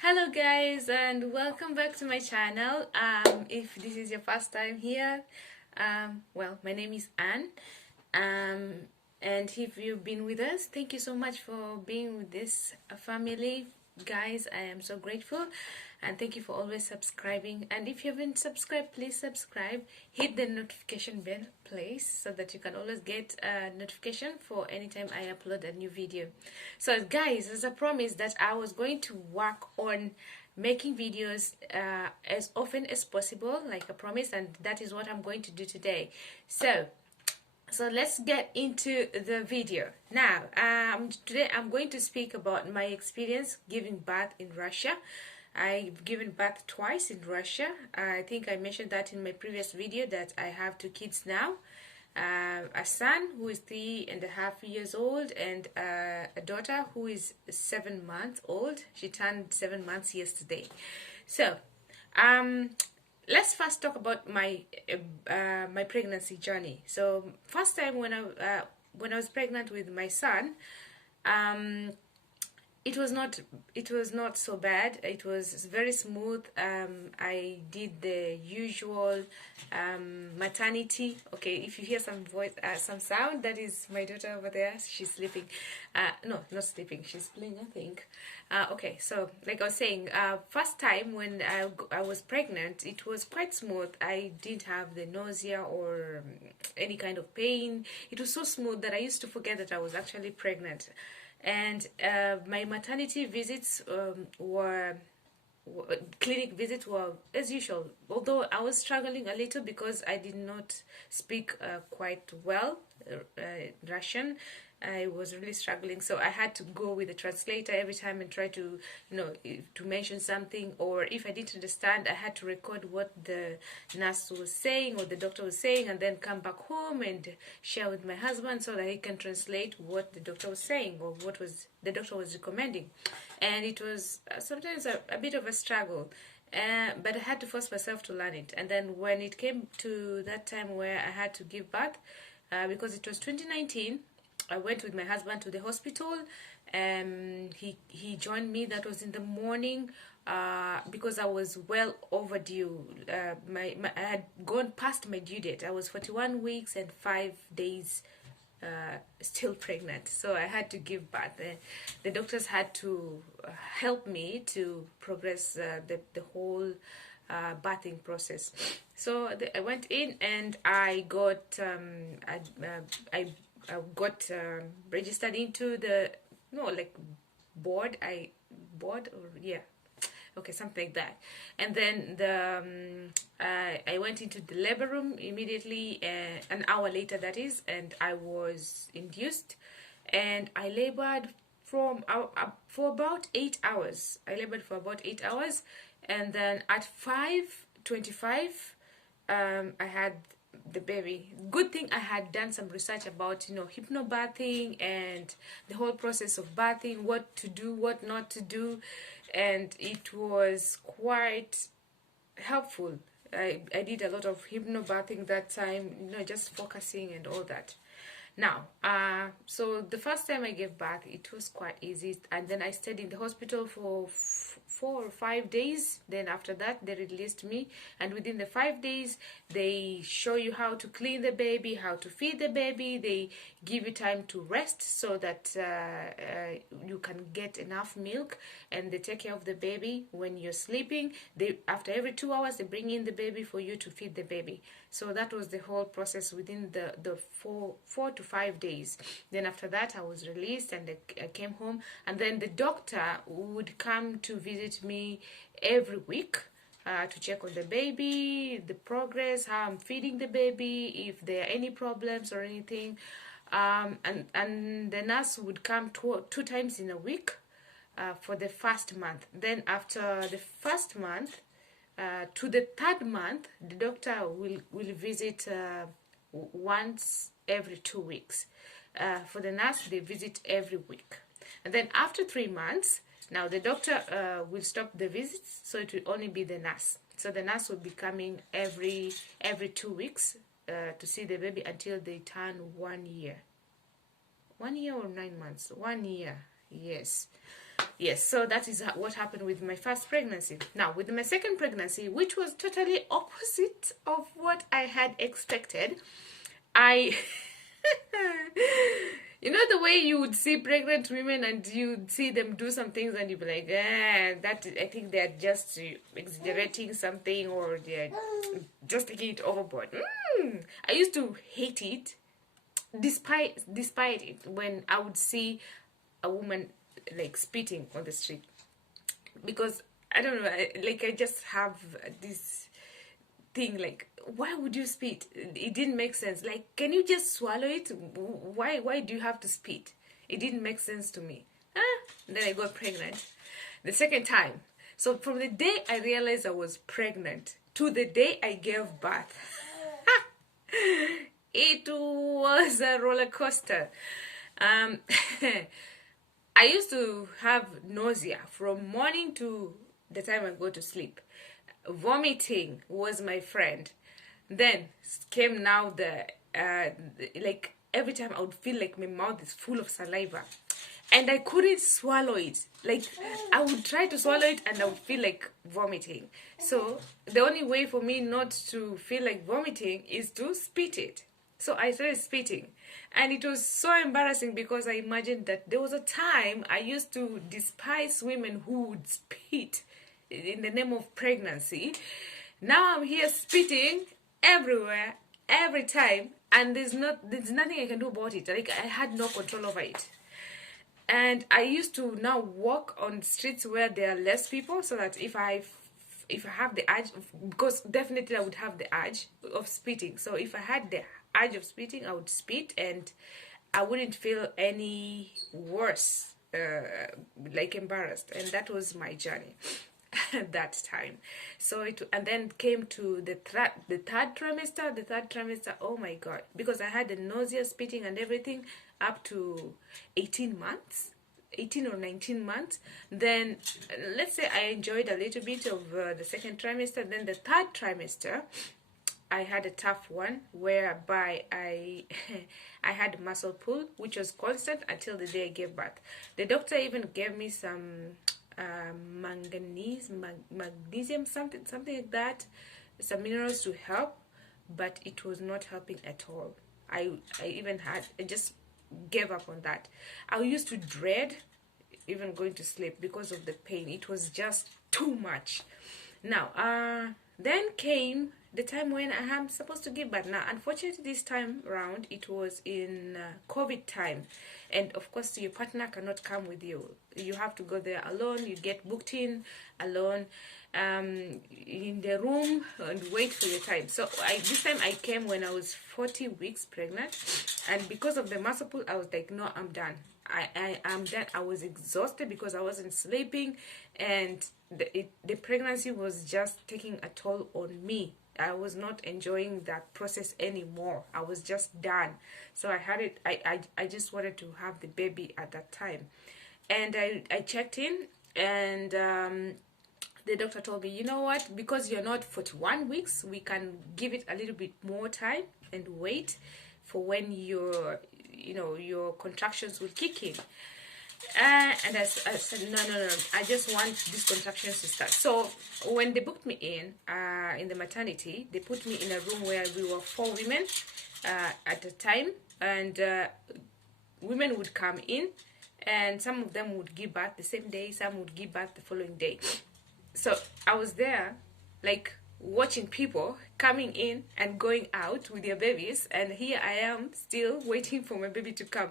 Hello guys, and welcome back to my channel. If this is your first time here, well, my name is Anne. And if you've been with us, thank you so much for being with this family. Guys, I am so grateful, and thank you for always subscribing. And if you haven't subscribed, please subscribe. Hit the notification bell, please, so that you can always get a notification for anytime I upload a new video. So guys, as I promised that I was going to work on making videos as often as possible, like I promised, and that is what I'm going to do today. So let's get into the video. Now, today I'm going to speak about my experience giving birth in Russia. I've given birth twice in Russia. I think I mentioned that in my previous video that I have two kids now. A son who is 3.5 years old and a daughter who is 7 months old. She turned 7 months yesterday. So, let's first talk about my my pregnancy journey. So first time when I was pregnant with my son, it was not so bad. It was very smooth. I did the usual maternity. Okay, if you hear some voice, some sound, that is my daughter over there. She's sleeping. No, not sleeping. She's playing, I think. Okay, so like I was saying, first time when I was pregnant, it was quite smooth. I didn't have the nausea or any kind of pain. It was so smooth that I used to forget that I was actually pregnant. And my maternity visits clinic visits were as usual, although I was struggling a little because I did not speak quite well Russian. I was really struggling, so I had to go with a translator every time and try to, to mention something, or if I didn't understand, I had to record what the nurse was saying or the doctor was saying, and then come back home and share with my husband so that he can translate what the doctor was saying or what was the doctor was recommending. And it was sometimes a bit of a struggle. But I had to force myself to learn it. And then when it came to that time where I had to give birth, because it was 2019, I went with my husband to the hospital. He joined me. That was in the morning because I was well overdue. I had gone past my due date. I was 41 weeks and 5 days still pregnant, so I had to give birth. The doctors had to help me to progress the whole birthing process. So I went in and I got I got registered into the board or yeah, okay, something like that. And then I went into the labor room immediately, an hour later that is, and I was induced, and I labored for about 8 hours. I labored for about 8 hours, and then at 5:25 I had the baby. Good thing I had done some research about hypnobirthing and the whole process of birthing, what to do, what not to do, and it was quite helpful. I did a lot of hypnobirthing that time, just focusing and all that. Now, so the first time I gave birth, it was quite easy, and then I stayed in the hospital for 4 or 5 days. Then after that, they released me, and within the 5 days, they show you how to clean the baby, how to feed the baby. They give you time to rest so that you can get enough milk, and they take care of the baby when you're sleeping. After every 2 hours, they bring in the baby for you to feed the baby. So that was the whole process within the 4 to 5 days. Then after that, I was released and I came home, and then the doctor would come to visit me every week to check on the baby, the progress, how I'm feeding the baby, if there are any problems or anything. And the nurse would come two times in a week for the first month. Then after the first month, to the third month, the doctor will visit once every 2 weeks. For the nurse, they visit every week. And then after 3 months, now the doctor will stop the visits, so it will only be the nurse. So the nurse will be coming every 2 weeks to see the baby until they turn 1 year. 1 year or 9 months? 1 year, yes. Yes, so that is what happened with my first pregnancy. Now, with my second pregnancy, which was totally opposite of what I had expected, I you know the way you would see pregnant women and you'd see them do some things and you'd be like, that I think they're just exaggerating something or they're just taking it overboard. I used to hate it, despite it, when I would see a woman like spitting on the street, because I don't know, I just have this thing like, why would you spit? It didn't make sense. Like, can you just swallow it? Why do you have to spit? It didn't make sense to me. Then I got pregnant the second time. So from the day I realized I was pregnant to the day I gave birth, it was a roller coaster. I used to have nausea from morning to the time I go to sleep. Vomiting was my friend. Then came now like every time I would feel like my mouth is full of saliva and I couldn't swallow it. Like I would try to swallow it and I would feel like vomiting. So the only way for me not to feel like vomiting is to spit it. So I started spitting, and it was so embarrassing because I imagined that there was a time I used to despise women who would spit in the name of pregnancy. Now I'm here spitting everywhere, every time, and there's nothing I can do about it. Like I had no control over it. And I used to now walk on streets where there are less people, so that if I have the urge, because definitely I would have the urge of spitting. So if I had the urge of spitting, I would spit and I wouldn't feel any worse, like embarrassed. And that was my journey at that time. So and then came to the third trimester. Oh my god, because I had the nausea, spitting and everything up to 18 or 19 months. Then let's say I enjoyed a little bit of the second trimester. Then the third trimester, I had a tough one whereby I I had muscle pull, which was constant until the day I gave birth. The doctor even gave me some magnesium, something like that, some minerals to help, but it was not helping at all. I just gave up on that. I used to dread even going to sleep because of the pain. It was just too much. Now, then came the time when I am supposed to give birth. Now, unfortunately, this time round, it was in COVID time. And of course, your partner cannot come with you. You have to go there alone. You get booked in alone in the room and wait for your time. So this time I came when I was 40 weeks pregnant. And because of the muscle pull, I was like, no, I'm done. I'm done. I was exhausted because I wasn't sleeping. And the pregnancy was just taking a toll on me. I was not enjoying that process anymore. I was just done. So I just wanted to have the baby at that time. And I checked in, and the doctor told me, you know what, because you're not 41 weeks, we can give it a little bit more time and wait for when your contractions will kick in. And I said, no, I just want these contractions to start. So when they booked me in the maternity, they put me in a room where we were 4 women at a time, and women would come in, and some of them would give birth the same day, some would give birth the following day. So I was there, like, watching people coming in and going out with their babies, and here I am still waiting for my baby to come.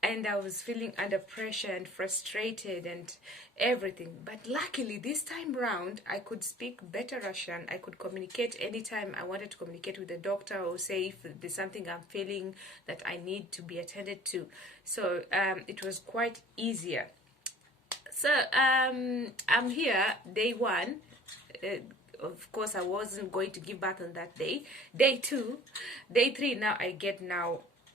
And I was feeling under pressure and frustrated and everything. But luckily, this time round, I could speak better Russian. I could communicate anytime I wanted to communicate with the doctor, or say if there's something I'm feeling that I need to be attended to. So it was quite easier. So I'm here, day 1. Of course, I wasn't going to give birth on that day. Day 2, day 3, now I get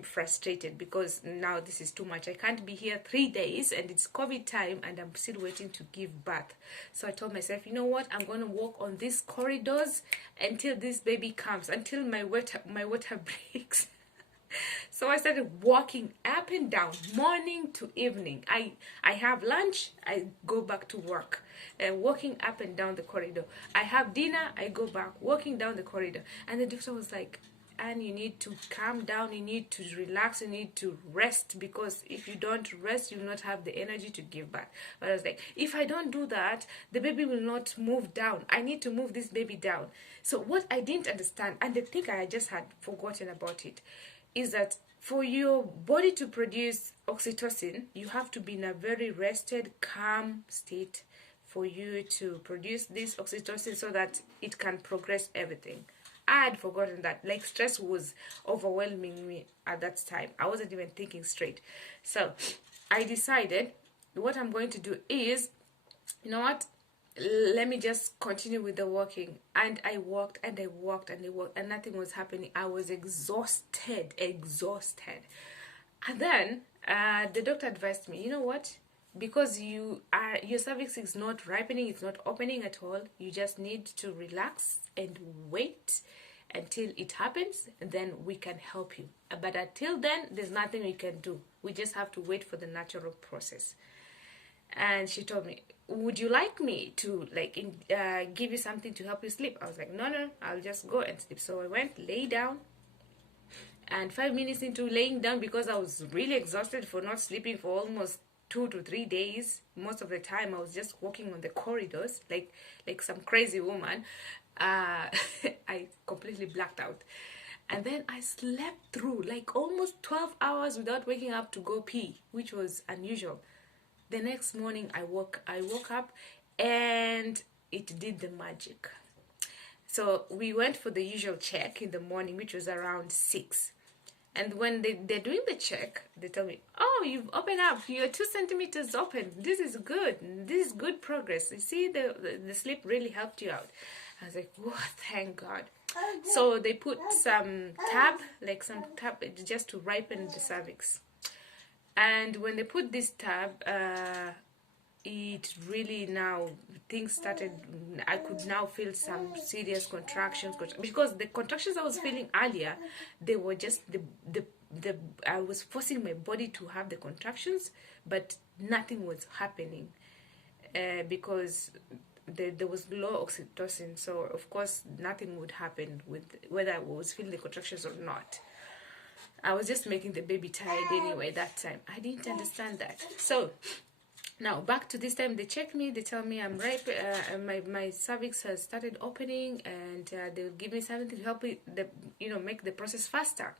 frustrated because now this is too much. I can't be here 3 days and it's COVID time and I'm still waiting to give birth. So I told myself, you know what, I'm going to walk on these corridors until this baby comes, until my water breaks. So I started walking up and down, morning to evening. I have lunch, I go back to work, walking up and down the corridor. I have dinner, I go back, walking down the corridor. And the doctor was like, and you need to calm down, you need to relax, you need to rest, because if you don't rest, you will not have the energy to give back. But I was like, if I don't do that, the baby will not move down. I need to move this baby down. So what I didn't understand, and the thing I just had forgotten about it, is that for your body to produce oxytocin, you have to be in a very rested, calm state for you to produce this oxytocin so that it can progress everything. I had forgotten that. Like, stress was overwhelming me at that time. I wasn't even thinking straight. So I decided what I'm going to do is, you know what? Let me just continue with the walking. And I walked and I walked and I walked, and nothing was happening. I was exhausted. And then the doctor advised me, you know what? Because your cervix is not ripening, it's not opening at all, you just need to relax and wait until it happens, and then we can help you. But until then, there's nothing we can do. We just have to wait for the natural process. And she told me, would you like me to give you something to help you sleep? I was like, no, I'll just go and sleep. So I went, lay down, and 5 minutes into laying down, because I was really exhausted for not sleeping for almost 2 to 3 days. Most of the time I was just walking on the corridors like some crazy woman. I completely blacked out, and then I slept through like almost 12 hours without waking up to go pee, which was unusual. The next morning I woke up, and it did the magic. So we went for the usual check in the morning, which was around 6. And when they're doing the check, they tell me, oh, you've opened up. You're 2 centimeters open. This is good. This is good progress. You see, the sleep really helped you out. I was like, oh, thank God. So they put some tab just to ripen the cervix. And when they put this tab, it really now, things started, I could now feel some serious contractions, because the contractions I was feeling earlier, they were just I was forcing my body to have the contractions, but nothing was happening, because there was low oxytocin. So of course nothing would happen with whether I was feeling the contractions or not. I was just making the baby tired anyway that time. I didn't understand that. So now back to this time, they check me, they tell me I'm ripe, my cervix has started opening, and they'll give me something to help it, make the process faster.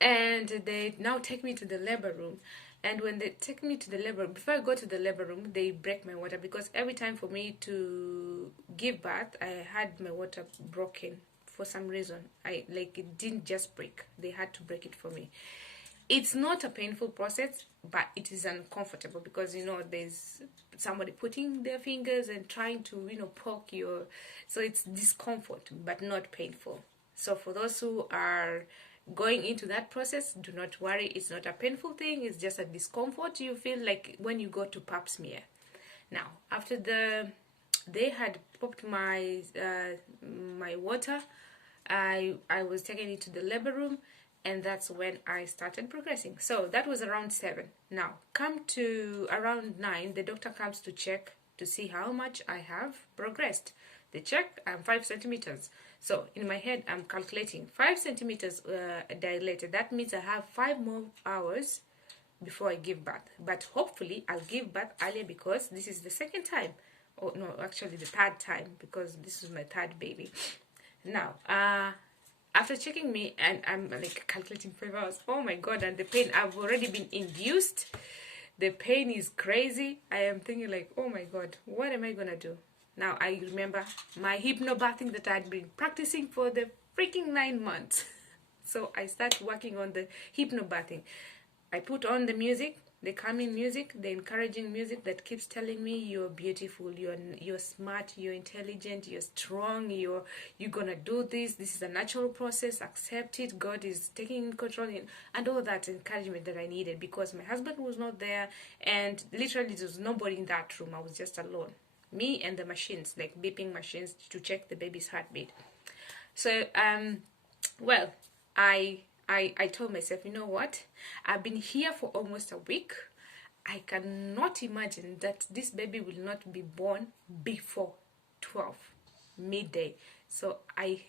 And they now take me to the labor room. And when they take me to the labor room, before I go to the labor room, they break my water, because every time for me to give birth, I had my water broken for some reason. It didn't just break. They had to break it for me. It's not a painful process, but it is uncomfortable, because there's somebody putting their fingers and trying to poke your, so it's discomfort but not painful. So for those who are going into that process, do not worry, it's not a painful thing, it's just a discomfort you feel like when you go to pap smear. Now after they had popped my my water, I was taken into the labor room, and that's when I started progressing. So that was around 7. Now, come to around 9, the doctor comes to check to see how much I have progressed. They check, I'm 5 centimeters. So in my head, I'm calculating 5 centimeters dilated. That means I have 5 more hours before I give birth. But hopefully, I'll give birth earlier, because this is the second time. Oh, no, actually the 3rd time, because this is my 3rd baby. Now, after checking me, and I'm calculating 5 hours, oh my God, and the pain, I've already been induced. The pain is crazy. I am thinking oh my God, what am I going to do? Now I remember my hypnobirthing that I'd been practicing for the freaking 9 months. So I start working on the hypnobirthing. I put on the music, the calming music, the encouraging music that keeps telling me you're beautiful, you're smart, you're intelligent, you're strong, you're gonna do this. This is a natural process. Accept it. God is taking control, and all that encouragement that I needed, because my husband was not there, and literally there was nobody in that room. I was just alone, me and the machines, like beeping machines to check the baby's heartbeat. So well, I I told myself, you know what? I've been here for almost a week. I cannot imagine that this baby will not be born before 12 midday. So I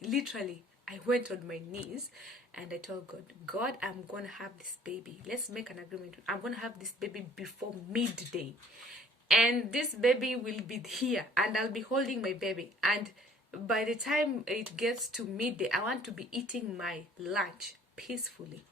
went on my knees and I told God, God, I'm going to have this baby. Let's make an agreement. I'm going to have this baby before midday. And this baby will be here and I'll be holding my baby. And by the time it gets to midday, I want to be eating my lunch peacefully.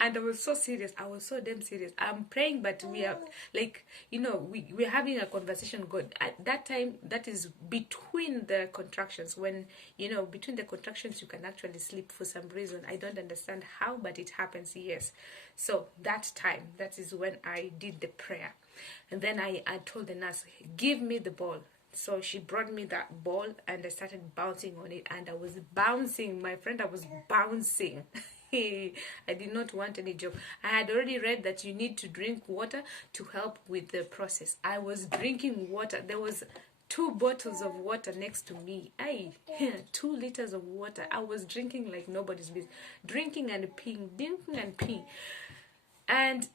And I was so serious. I was so damn serious. I'm praying, but we are like, we're having a conversation. God, at that time, that is between the contractions. When, between the contractions, you can actually sleep for some reason. I don't understand how, but it happens, yes. So that time, that is when I did the prayer. And then I told the nurse, give me the ball. So she brought me that ball and I started bouncing on it. And I was bouncing. My friend, I was bouncing. I did not want any joke. I had already read that you need to drink water to help with the process. I was drinking water. There was 2 bottles of water next to me. 2 liters of water. I was drinking like nobody's business. Drinking and peeing. And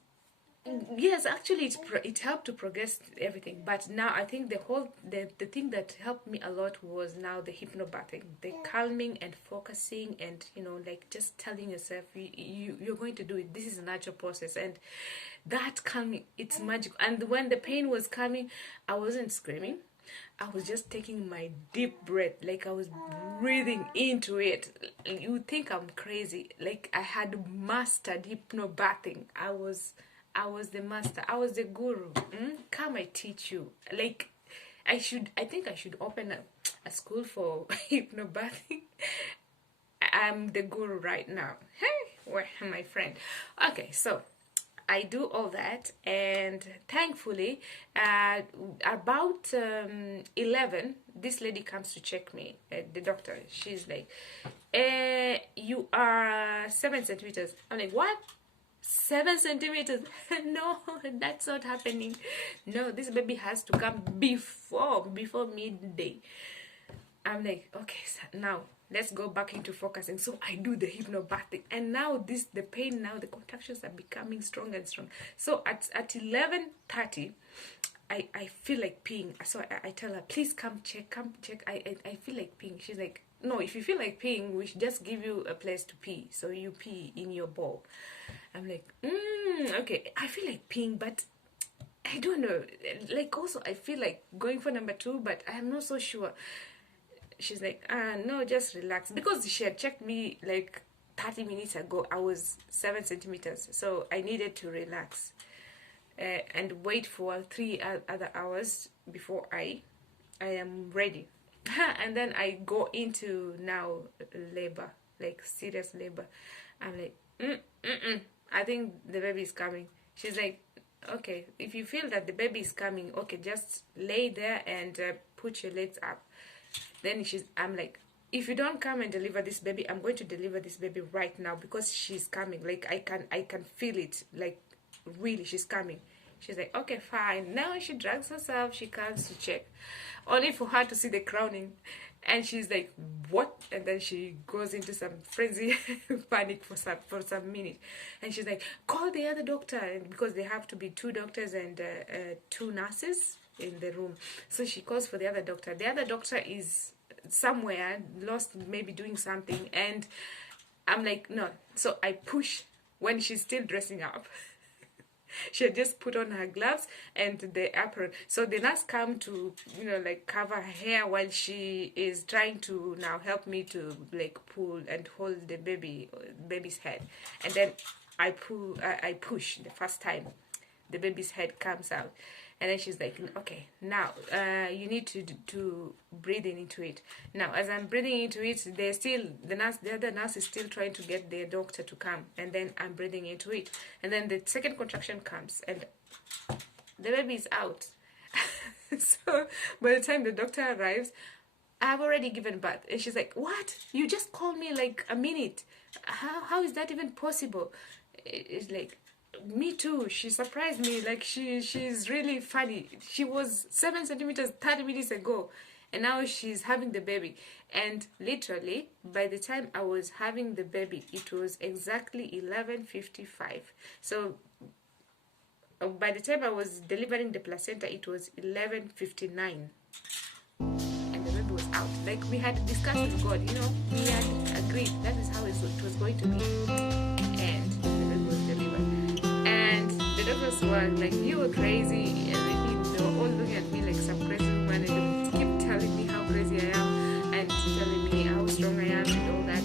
yes, actually it helped to progress everything. But now I think the thing that helped me a lot was now the hypnobirthing, the calming and focusing, and like just telling yourself you're going to do it. This is a natural process, and that calming, it's magic. And when the pain was coming, I wasn't screaming. I was just taking my deep breath, like I was breathing into it. You would think I'm crazy. Like I had mastered hypnobirthing. I was the master. I was the guru. Come, I teach you. Like, I think I should open a school for hypnobirthing. I'm the guru right now. Hey, where my friend? Okay, so I do all that, and thankfully, about 11, this lady comes to check me. The doctor. She's like, "You are 7 centimeters." I'm like, "What? 7 centimeters? No, that's not happening. No, this baby has to come before midday." I'm like, okay, so now let's go back into focusing. So I do the hypnobirthing, and now the pain, now the contractions are becoming stronger and stronger. So at 11:30, I feel like peeing. So I tell her, please come check. I feel like peeing. She's like, no, if you feel like peeing, we should just give you a place to pee. So you pee in your bowl. I'm like, okay, I feel like peeing, but I don't know. Like, also, I feel like going for number 2, but I'm not so sure. She's like, no, just relax. Because she had checked me like 30 minutes ago. I was 7 centimeters. So I needed to relax and wait for 3 other hours before I am ready. And then I go into now labor, like serious labor. I'm like, I think the baby is coming. She's like, okay, if you feel that the baby is coming, okay, just lay there and put your legs up. Then I'm like, if you don't come and deliver this baby, I'm going to deliver this baby right now because she's coming. Like I can feel it. Like really, she's coming. She's like, okay, fine. Now she drags herself. She comes to check, only for her to see the crowning, and she's like, what? And then she goes into some frenzy panic for some minute, and she's like, call the other doctor, because they have to be 2 doctors and 2 nurses in the room. So she calls for the other doctor. The other doctor is somewhere lost, maybe doing something, and I'm like, no. So I push when she's still dressing up. She had just put on her gloves and the apron. So the nurse come to, like cover her hair while she is trying to now help me to like pull and hold the baby's head. And then I push the first time. The baby's head comes out. And then she's like, okay, now you need to breathe into it. Now, as I'm breathing into it, the other nurse is still trying to get the doctor to come. And then I'm breathing into it. And then the second contraction comes and the baby is out. So by the time the doctor arrives, I've already given birth. And she's like, what? You just called me like a minute. How is that even possible? It's like, me too. She surprised me. Like she's really funny. She was 7 centimeters 30 minutes ago, and now she's having the baby. And literally, by the time I was having the baby, it was exactly 11:55. So by the time I was delivering the placenta, it was 11:59, and the baby was out. Like, we had discussed with God, we had agreed that is how it was going to be, and the baby was delivered. And the doctors were like, "You were crazy," and they were all looking at me like some crazy woman, and they keep telling me how crazy I am and telling me how strong I am and all that.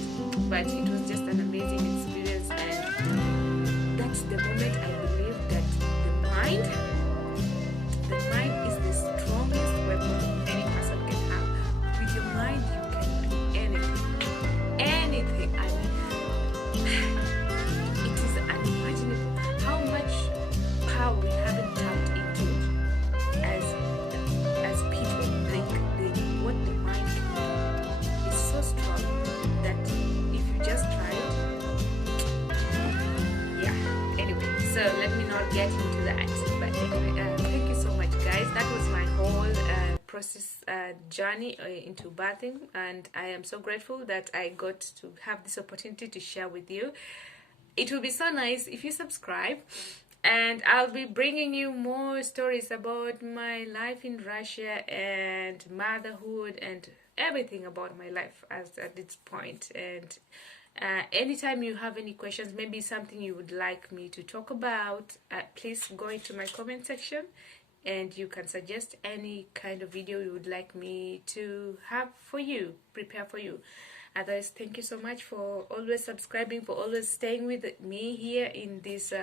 But it was just an amazing experience, and that's the moment I believe that the mind is the strongest weapon any person can have. With your mind, you can do anything. I mean, it is unimaginable how much power we haven't tapped into as people. Like, what the mind can do is so strong that if you just try it, yeah. Anyway, so let me not get into that. But anyway, thank you so much, guys. That was my whole process journey into birthing, and I am so grateful that I got to have this opportunity to share with you. It will be so nice if you subscribe, and I'll be bringing you more stories about my life in Russia and motherhood and everything about my life at this point. And anytime you have any questions, maybe something you would like me to talk about, please go into my comment section and you can suggest any kind of video you would like me to have for you, prepare for you. Otherwise, thank you so much for always subscribing, for always staying with me here in this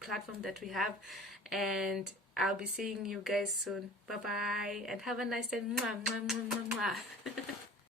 platform that we have. And I'll be seeing you guys soon. Bye bye, and have a nice day. Mwah, mwah, mwah, mwah, mwah.